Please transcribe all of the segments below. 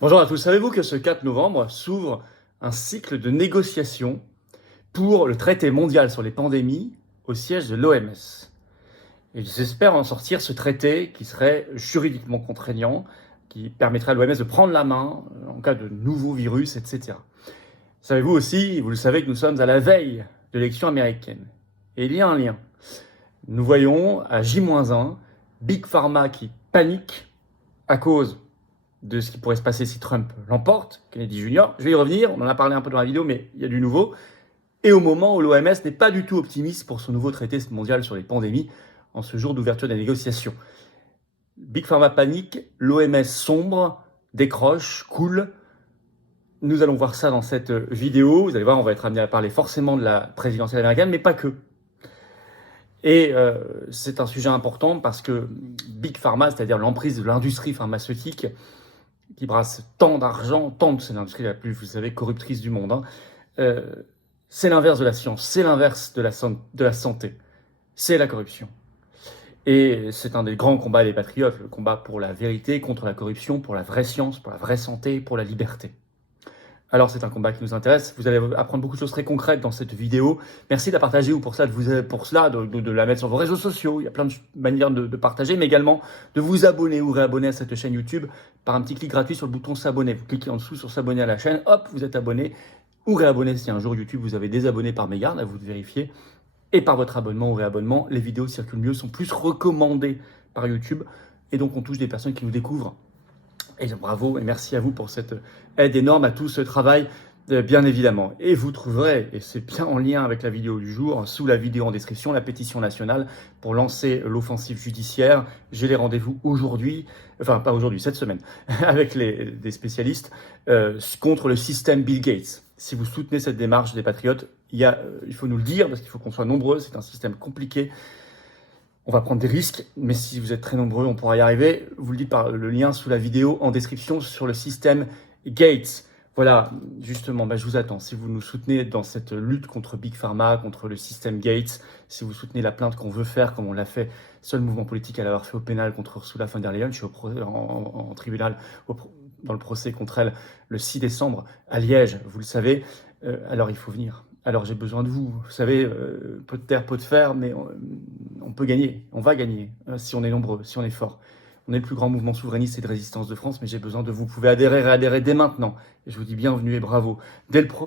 Bonjour à tous. Savez-vous que ce 4 novembre s'ouvre un cycle de négociations pour le traité mondial sur les pandémies au siège de l'OMS? Et ils espèrent en sortir ce traité qui serait juridiquement contraignant, qui permettrait à l'OMS de prendre la main en cas de nouveaux virus, etc. Savez-vous aussi, vous le savez, que nous sommes à la veille de l'élection américaine. Et il y a un lien. Nous voyons à J-1 Big Pharma qui panique à cause de ce qui pourrait se passer si Trump l'emporte, Kennedy Jr. Je vais y revenir, on en a parlé un peu dans la vidéo, mais il y a du nouveau. Et au moment où l'OMS n'est pas du tout optimiste pour son nouveau traité mondial sur les pandémies, en ce jour d'ouverture des négociations. Big Pharma panique, l'OMS sombre, décroche, coule. Nous allons voir ça dans cette vidéo. Vous allez voir, on va être amené à parler forcément de la présidentielle américaine, mais pas que. Et c'est un sujet important parce que Big Pharma, c'est-à-dire l'emprise de l'industrie pharmaceutique, qui brasse tant d'argent, c'est l'industrie la plus, vous savez, corruptrice du monde, c'est l'inverse de la science, c'est l'inverse de la santé, c'est la corruption. Et c'est un des grands combats des patriotes, le combat pour la vérité, contre la corruption, pour la vraie science, pour la vraie santé, pour la liberté. Alors c'est un combat qui nous intéresse, vous allez apprendre beaucoup de choses très concrètes dans cette vidéo. Merci de la partager ou pour cela de la mettre sur vos réseaux sociaux. Il y a plein de manières de partager, mais également de vous abonner ou réabonner à cette chaîne YouTube par un petit clic gratuit sur le bouton s'abonner. Vous cliquez en dessous sur s'abonner à la chaîne, hop, vous êtes abonné ou réabonné si un jour YouTube vous avez désabonné par mégarde, à vous de vérifier. Et par votre abonnement ou réabonnement, les vidéos circulent mieux, sont plus recommandées par YouTube et donc on touche des personnes qui nous découvrent. Et bravo et merci à vous pour cette aide énorme à tout ce travail, bien évidemment. Et vous trouverez, et c'est bien en lien avec la vidéo du jour, sous la vidéo en description, la pétition nationale pour lancer l'offensive judiciaire. J'ai les rendez-vous aujourd'hui, enfin pas aujourd'hui, cette semaine, avec des spécialistes contre le système Bill Gates. Si vous soutenez cette démarche des patriotes, il faut nous le dire parce qu'il faut qu'on soit nombreux, c'est un système compliqué. On va prendre des risques, mais si vous êtes très nombreux, on pourra y arriver. Vous le dites par le lien sous la vidéo en description sur le système Gates. Voilà, justement, je vous attends. Si vous nous soutenez dans cette lutte contre Big Pharma, contre le système Gates, si vous soutenez la plainte qu'on veut faire, comme on l'a fait, seul mouvement politique à l'avoir fait au pénal contre Ursula von der Leyen, je suis en tribunal dans le procès contre elle le 6 décembre à Liège, vous le savez, alors il faut venir. Alors j'ai besoin de vous. Vous savez, peu de terre, peu de fer, mais on peut gagner. On va gagner si on est nombreux, si on est fort. On est le plus grand mouvement souverainiste et de résistance de France, mais j'ai besoin de vous. Vous pouvez adhérer, réadhérer dès maintenant. Et je vous dis bienvenue et bravo.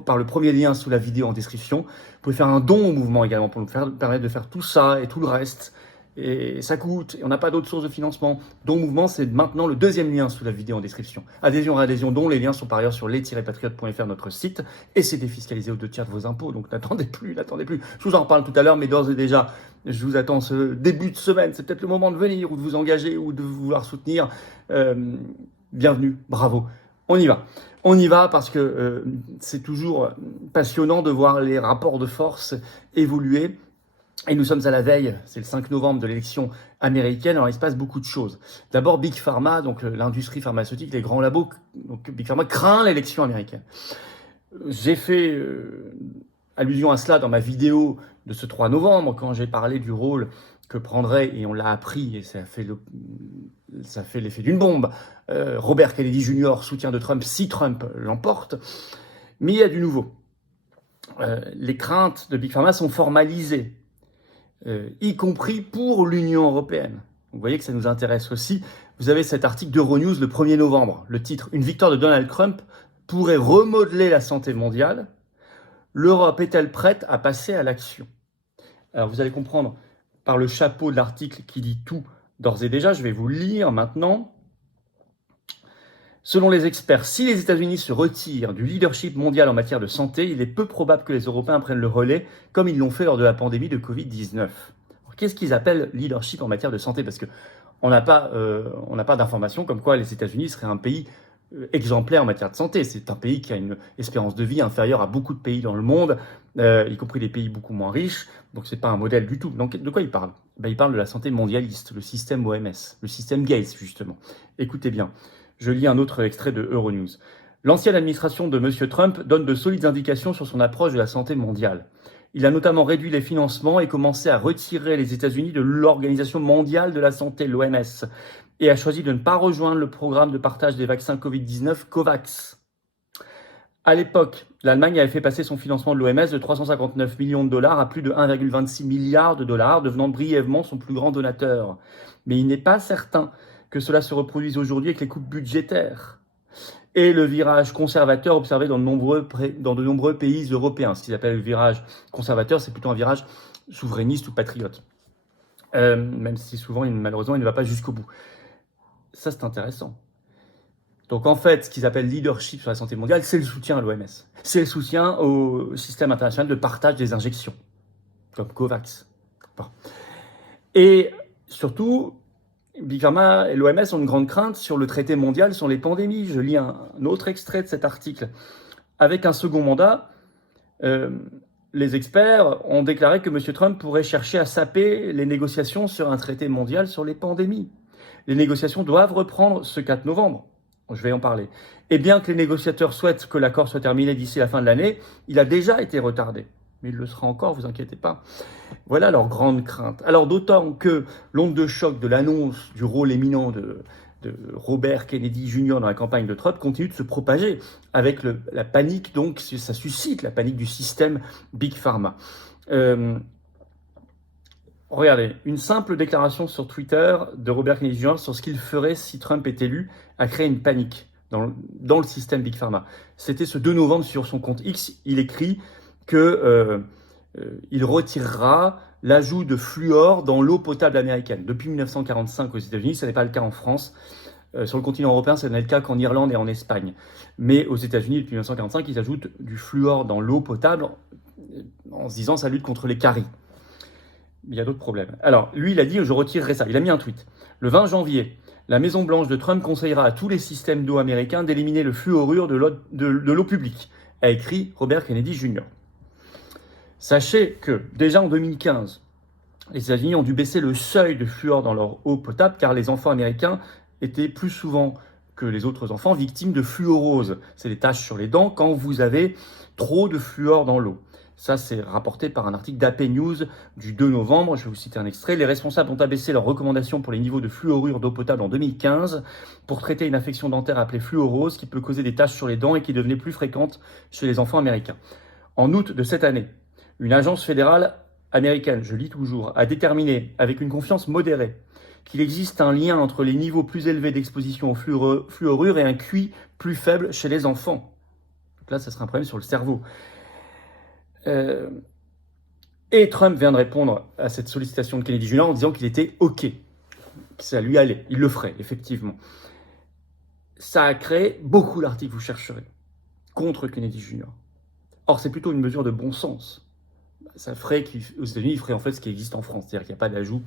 Par le premier lien sous la vidéo en description, vous pouvez faire un don au mouvement également pour nous permettre de faire tout ça et tout le reste. Et ça coûte, et on n'a pas d'autres sources de financement. Don Mouvement, c'est maintenant le deuxième lien sous la vidéo en description. Adhésion, réadhésion, don, les liens sont par ailleurs sur les-patriotes.fr, notre site, et c'est défiscalisé aux 2/3 de vos impôts, donc n'attendez plus. Je vous en reparle tout à l'heure, mais d'ores et déjà, je vous attends ce début de semaine. C'est peut-être le moment de venir, ou de vous engager, ou de vouloir soutenir. Bienvenue, bravo. On y va. On y va parce que c'est toujours passionnant de voir les rapports de force évoluer. Et nous sommes à la veille, c'est le 5 novembre de l'élection américaine, alors il se passe beaucoup de choses. D'abord, Big Pharma, donc l'industrie pharmaceutique, les grands labos, donc Big Pharma craint l'élection américaine. J'ai fait allusion à cela dans ma vidéo de ce 3 novembre, quand j'ai parlé du rôle que prendrait, et on l'a appris, et ça fait l'effet d'une bombe, Robert Kennedy Jr., soutien de Trump, si Trump l'emporte. Mais il y a du nouveau. Les craintes de Big Pharma sont formalisées. Y compris pour l'Union européenne. Vous voyez que ça nous intéresse aussi. Vous avez cet article d'Euronews le 1er novembre. Le titre « Une victoire de Donald Trump pourrait remodeler la santé mondiale. L'Europe est-elle prête à passer à l'action ?» Alors vous allez comprendre par le chapeau de l'article qui dit tout d'ores et déjà. Je vais vous lire maintenant. Selon les experts, si les États-Unis se retirent du leadership mondial en matière de santé, il est peu probable que les Européens prennent le relais, comme ils l'ont fait lors de la pandémie de Covid-19. Qu'est-ce qu'ils appellent leadership en matière de santé? Parce qu'on n'a pas d'informations comme quoi les États-Unis seraient un pays exemplaire en matière de santé. C'est un pays qui a une espérance de vie inférieure à beaucoup de pays dans le monde, y compris des pays beaucoup moins riches. Donc c'est pas un modèle du tout. Donc de quoi il parle? Il parle de la santé mondialiste, le système OMS, le système Gates justement. Écoutez bien. Je lis un autre extrait de Euronews. L'ancienne administration de M. Trump donne de solides indications sur son approche de la santé mondiale. Il a notamment réduit les financements et commencé à retirer les États-Unis de l'Organisation mondiale de la santé, l'OMS. et a choisi de ne pas rejoindre le programme de partage des vaccins Covid-19 COVAX. À l'époque, l'Allemagne avait fait passer son financement de l'OMS de 359 millions de dollars à plus de 1,26 milliard de dollars, devenant brièvement son plus grand donateur. Mais il n'est pas certain que cela se reproduise aujourd'hui avec les coupes budgétaires et le virage conservateur observé dans de nombreux pays européens. Ce qu'ils appellent le virage conservateur, c'est plutôt un virage souverainiste ou patriote. Même si souvent, malheureusement, il ne va pas jusqu'au bout. Ça, c'est intéressant. Donc en fait, ce qu'ils appellent leadership sur la santé mondiale, c'est le soutien à l'OMS. C'est le soutien au système international de partage des injections, comme COVAX. Bon. Et surtout, Big Pharma et l'OMS ont une grande crainte sur le traité mondial sur les pandémies. Je lis un autre extrait de cet article. Avec un second mandat, les experts ont déclaré que M. Trump pourrait chercher à saper les négociations sur un traité mondial sur les pandémies. Les négociations doivent reprendre ce 4 novembre. Je vais en parler. Et bien que les négociateurs souhaitent que l'accord soit terminé d'ici la fin de l'année, il a déjà été retardé. Mais il le sera encore, vous inquiétez pas. Voilà leur grande crainte. Alors d'autant que l'onde de choc de l'annonce du rôle éminent de Robert Kennedy Jr. dans la campagne de Trump continue de se propager avec la panique, donc ça suscite la panique du système Big Pharma. Regardez, une simple déclaration sur Twitter de Robert Kennedy Jr. sur ce qu'il ferait si Trump est élu a créé une panique dans le système Big Pharma. C'était ce 2 novembre sur son compte X, il écrit qu'il retirera l'ajout de fluor dans l'eau potable américaine. Depuis 1945 aux États-Unis, ce n'est pas le cas en France. Sur le continent européen, ce n'est le cas qu'en Irlande et en Espagne. Mais aux États-Unis, depuis 1945, ils ajoutent du fluor dans l'eau potable en se disant ça lutte contre les caries. Il y a d'autres problèmes. Alors, lui, il a dit « je retirerai ça ». Il a mis un tweet. Le 20 janvier, la Maison-Blanche de Trump conseillera à tous les systèmes d'eau américains d'éliminer le fluorure de l'eau publique, a écrit Robert Kennedy Jr. Sachez que, déjà en 2015, les États-Unis ont dû baisser le seuil de fluor dans leur eau potable car les enfants américains étaient plus souvent que les autres enfants victimes de fluorose. C'est les taches sur les dents quand vous avez trop de fluor dans l'eau. Ça, c'est rapporté par un article d'AP News du 2 novembre. Je vais vous citer un extrait. Les responsables ont abaissé leurs recommandations pour les niveaux de fluorure d'eau potable en 2015 pour traiter une infection dentaire appelée fluorose qui peut causer des taches sur les dents et qui devenait plus fréquente chez les enfants américains. En août de cette année, une agence fédérale américaine, je lis toujours, a déterminé avec une confiance modérée qu'il existe un lien entre les niveaux plus élevés d'exposition aux fluorures et un QI plus faible chez les enfants. Donc là, ça serait un problème sur le cerveau. Et Trump vient de répondre à cette sollicitation de Kennedy Jr. en disant qu'il était OK, que ça lui allait, il le ferait, effectivement. Ça a créé beaucoup d'articles, vous chercherez, contre Kennedy Jr. Or, c'est plutôt une mesure de bon sens. Ça ferait qu'aux États-Unis, il ferait en fait ce qui existe en France, c'est-à-dire qu'il n'y a pas d'ajout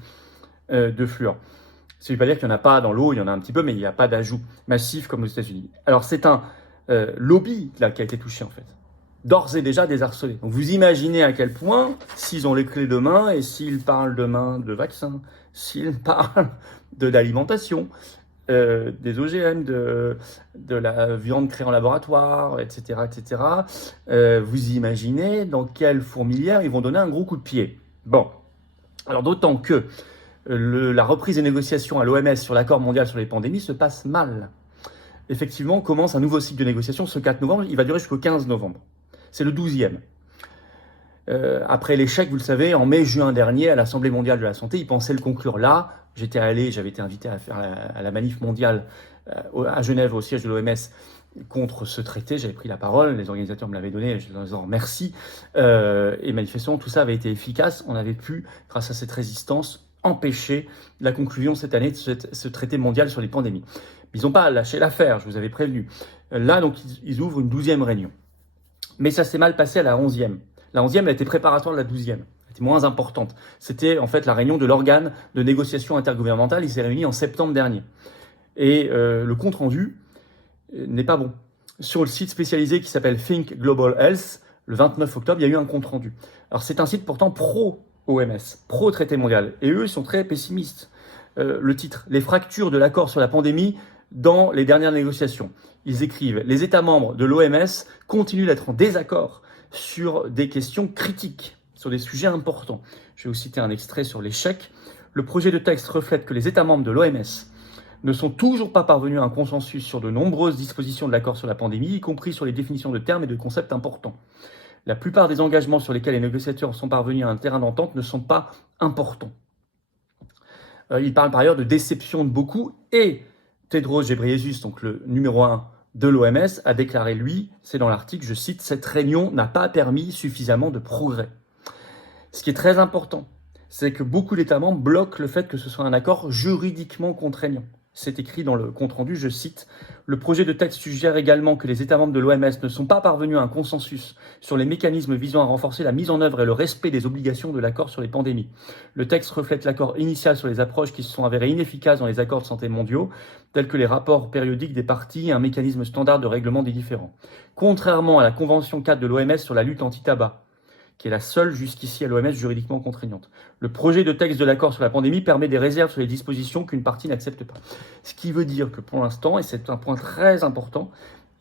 de fluor. Ça ne veut pas dire qu'il n'y en a pas dans l'eau, il y en a un petit peu, mais il n'y a pas d'ajout massif comme aux États-Unis. Alors, c'est un lobby là, qui a été touché en fait. D'ores et déjà désarçonnés. Donc vous imaginez à quel point, s'ils ont les clés de main et s'ils parlent demain de vaccins, s'ils parlent de l'alimentation, des OGM, de la viande créée en laboratoire, etc., etc., vous imaginez dans quelle fourmilière ils vont donner un gros coup de pied. Bon, alors d'autant que la reprise des négociations à l'OMS sur l'accord mondial sur les pandémies se passe mal. Effectivement, commence un nouveau cycle de négociations ce 4 novembre, il va durer jusqu'au 15 novembre. C'est le 12e. Après l'échec, vous le savez, en mai-juin dernier, à l'Assemblée mondiale de la santé, ils pensaient le conclure là. J'avais été invité à faire la manif mondiale à Genève, au siège de l'OMS, contre ce traité. J'avais pris la parole, les organisateurs me l'avaient donné, je leur en remercie. Et manifestement, tout ça avait été efficace. On avait pu, grâce à cette résistance, empêcher la conclusion cette année de ce traité mondial sur les pandémies. Ils n'ont pas lâché l'affaire, je vous avais prévenu. Là, donc, ils ouvrent une 12e réunion. Mais ça s'est mal passé à la 11e. La 11e, elle était préparatoire de la 12e. Elle était moins importante. C'était en fait la réunion de l'organe de négociation intergouvernementale. Il s'est réuni en septembre dernier. Et le compte-rendu n'est pas bon. Sur le site spécialisé qui s'appelle Think Global Health, le 29 octobre, il y a eu un compte-rendu. Alors c'est un site pourtant pro-OMS, pro-traité mondial. Et eux, ils sont très pessimistes. Le titre, les fractures de l'accord sur la pandémie dans les dernières négociations. Ils écrivent « Les États membres de l'OMS continuent d'être en désaccord sur des questions critiques, sur des sujets importants. » Je vais vous citer un extrait sur l'échec. Le projet de texte reflète que les États membres de l'OMS ne sont toujours pas parvenus à un consensus sur de nombreuses dispositions de l'accord sur la pandémie, y compris sur les définitions de termes et de concepts importants. La plupart des engagements sur lesquels les négociateurs sont parvenus à un terrain d'entente ne sont pas importants. Il parle par ailleurs de déception de beaucoup, et Tedros Ghebreyesus, donc le numéro 1 de l'OMS, a déclaré, lui, c'est dans l'article, je cite, « Cette réunion n'a pas permis suffisamment de progrès ». Ce qui est très important, c'est que beaucoup d'États membres bloquent le fait que ce soit un accord juridiquement contraignant. C'est écrit dans le compte-rendu, je cite, « Le projet de texte suggère également que les États membres de l'OMS ne sont pas parvenus à un consensus sur les mécanismes visant à renforcer la mise en œuvre et le respect des obligations de l'accord sur les pandémies. Le texte reflète l'accord initial sur les approches qui se sont avérées inefficaces dans les accords de santé mondiaux, tels que les rapports périodiques des parties et un mécanisme standard de règlement des différends. Contrairement à la Convention 4 de l'OMS sur la lutte anti-tabac, qui est la seule jusqu'ici à l'OMS juridiquement contraignante. Le projet de texte de l'accord sur la pandémie permet des réserves sur les dispositions qu'une partie n'accepte pas. » Ce qui veut dire que pour l'instant, et c'est un point très important,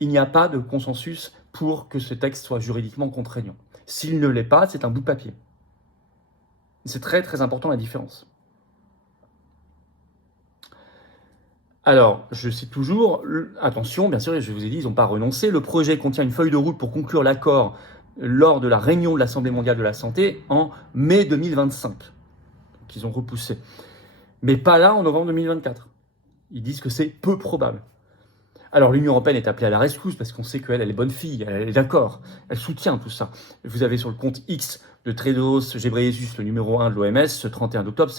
il n'y a pas de consensus pour que ce texte soit juridiquement contraignant. S'il ne l'est pas, c'est un bout de papier. C'est très très important la différence. Alors, je cite toujours, attention, bien sûr, je vous ai dit, ils n'ont pas renoncé. Le projet contient une feuille de route pour conclure l'accord lors de la réunion de l'Assemblée mondiale de la santé en mai 2025, qu'ils ont repoussé. Mais pas là en novembre 2024. Ils disent que c'est peu probable. Alors l'Union européenne est appelée à la rescousse parce qu'on sait qu'elle est bonne fille, elle est d'accord, elle soutient tout ça. Vous avez sur le compte X de Tedros Ghebreyesus, le numéro 1 de l'OMS, ce 31 octobre,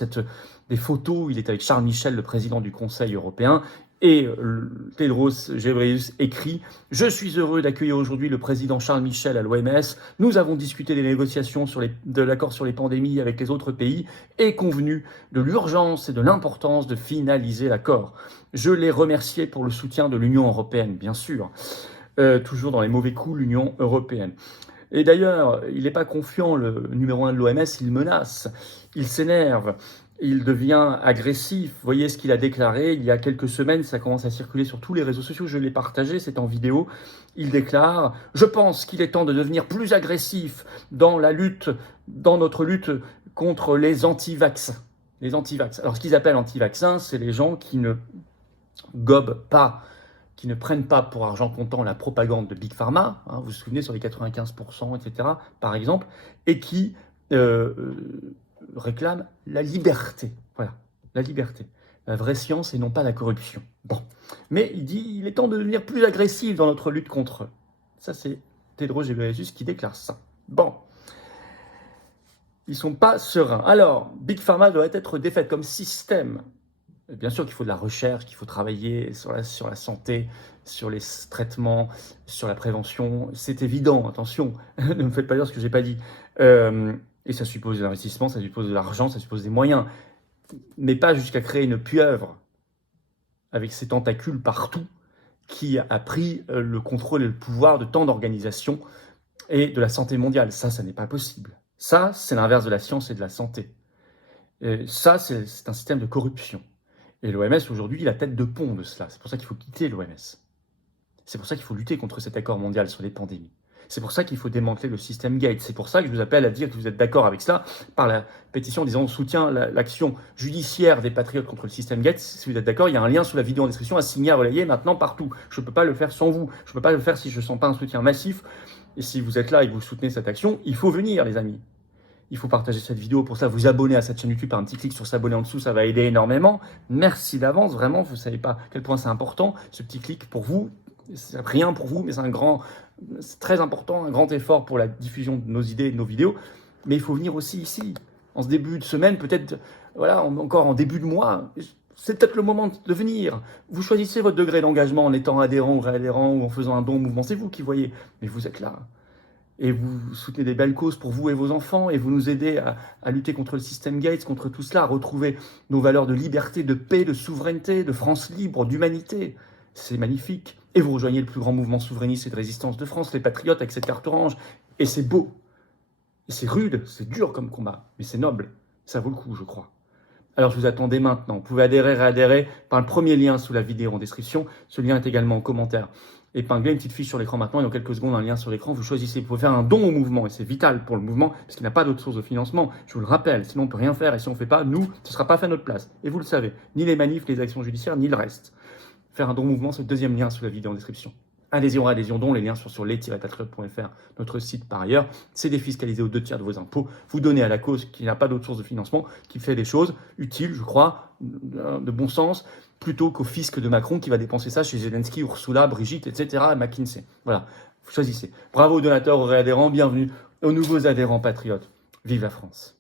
des photos où il est avec Charles Michel, le président du Conseil européen, et Tedros Ghebreyesus écrit « Je suis heureux d'accueillir aujourd'hui le président Charles Michel à l'OMS. Nous avons discuté des négociations de l'accord sur les pandémies avec les autres pays et convenu de l'urgence et de l'importance de finaliser l'accord. Je l'ai remercié pour le soutien de l'Union européenne, bien sûr. » Toujours dans les mauvais coups, l'Union européenne. Et d'ailleurs, il n'est pas confiant, le numéro 1 de l'OMS, il menace, il s'énerve. Il devient agressif. Vous voyez ce qu'il a déclaré il y a quelques semaines, ça commence à circuler sur tous les réseaux sociaux, je l'ai partagé, c'est en vidéo. Il déclare « Je pense qu'il est temps de devenir plus agressif dans notre lutte contre les anti-vax. » Les anti-vax. Alors ce qu'ils appellent anti-vaccins, c'est les gens qui ne gobent pas, qui ne prennent pas pour argent comptant la propagande de Big Pharma, hein, vous vous souvenez sur les 95%, etc., par exemple, et qui réclame la liberté. Voilà, la liberté. La vraie science et non pas la corruption. Bon. Mais il dit il est temps de devenir plus agressif dans notre lutte contre eux. Ça, c'est Tedros Ghebreyesus qui déclare ça. Bon. Ils ne sont pas sereins. Alors, Big Pharma doit être défaite comme système. Bien sûr qu'il faut de la recherche, qu'il faut travailler sur la santé, sur les traitements, sur la prévention. C'est évident, attention, ne me faites pas dire ce que je n'ai pas dit. Et ça suppose de l'investissement, ça suppose de l'argent, ça suppose des moyens. Mais pas jusqu'à créer une pieuvre avec ses tentacules partout qui a pris le contrôle et le pouvoir de tant d'organisations et de la santé mondiale. Ça n'est pas possible. Ça, c'est l'inverse de la science et de la santé. Et ça, c'est un système de corruption. Et l'OMS, aujourd'hui, la tête de pont de cela. C'est pour ça qu'il faut quitter l'OMS. C'est pour ça qu'il faut lutter contre cet accord mondial sur les pandémies. C'est pour ça qu'il faut démanteler le système Gates. C'est pour ça que je vous appelle à dire que vous êtes d'accord avec cela par la pétition disant on soutient l'action judiciaire des patriotes contre le système Gates. Si vous êtes d'accord, il y a un lien sous la vidéo en description à signer, à relayer maintenant partout. Je ne peux pas le faire sans vous. Je ne peux pas le faire si je ne sens pas un soutien massif. Et si vous êtes là et que vous soutenez cette action, il faut venir, les amis. Il faut partager cette vidéo. Pour ça, vous abonner à cette chaîne YouTube par un petit clic sur s'abonner en dessous. Ça va aider énormément. Merci d'avance. Vraiment, vous ne savez pas à quel point c'est important. Ce petit clic pour vous, c'est rien pour vous, mais c'est très important, un grand effort pour la diffusion de nos idées et de nos vidéos. Mais il faut venir aussi ici, en ce début de semaine, peut-être, voilà, encore en début de mois. C'est peut-être le moment de venir. Vous choisissez votre degré d'engagement en étant adhérent ou réadhérent ou en faisant un don au mouvement. C'est vous qui voyez. Mais vous êtes là. Et vous soutenez des belles causes pour vous et vos enfants, et vous nous aidez à lutter contre le système Gates, contre tout cela, à retrouver nos valeurs de liberté, de paix, de souveraineté, de France libre, d'humanité. C'est magnifique. Et vous rejoignez le plus grand mouvement souverainiste et de résistance de France, les Patriotes, avec cette carte orange. Et c'est beau. Et c'est rude, c'est dur comme combat, mais c'est noble. Ça vaut le coup, je crois. Alors je vous attends dès maintenant. Vous pouvez adhérer, réadhérer par le premier lien sous la vidéo en description. Ce lien est également en commentaire. épingler une petite fiche sur l'écran maintenant, et dans quelques secondes, un lien sur l'écran, vous choisissez. Vous pouvez faire un don au mouvement, et c'est vital pour le mouvement, parce qu'il n'a pas d'autre source de financement. Je vous le rappelle, sinon on ne peut rien faire, et si on ne fait pas, nous, ce ne sera pas fait à notre place. Et vous le savez, ni les manifs, les actions judiciaires, ni le reste. Faire un don au mouvement, c'est le deuxième lien sous la vidéo en description. Adhésion à Adhésion Don, les liens sont sur les-patriotes.fr, notre site par ailleurs. C'est défiscalisé aux 2/3 de vos impôts. Vous donnez à la cause qui n'a pas d'autre source de financement, qui fait des choses utiles, je crois, de bon sens, plutôt qu'au fisc de Macron qui va dépenser ça chez Zelensky, Ursula, Brigitte, etc., McKinsey. Voilà, vous choisissez. Bravo aux donateurs, aux réadhérents, bienvenue aux nouveaux adhérents patriotes. Vive la France!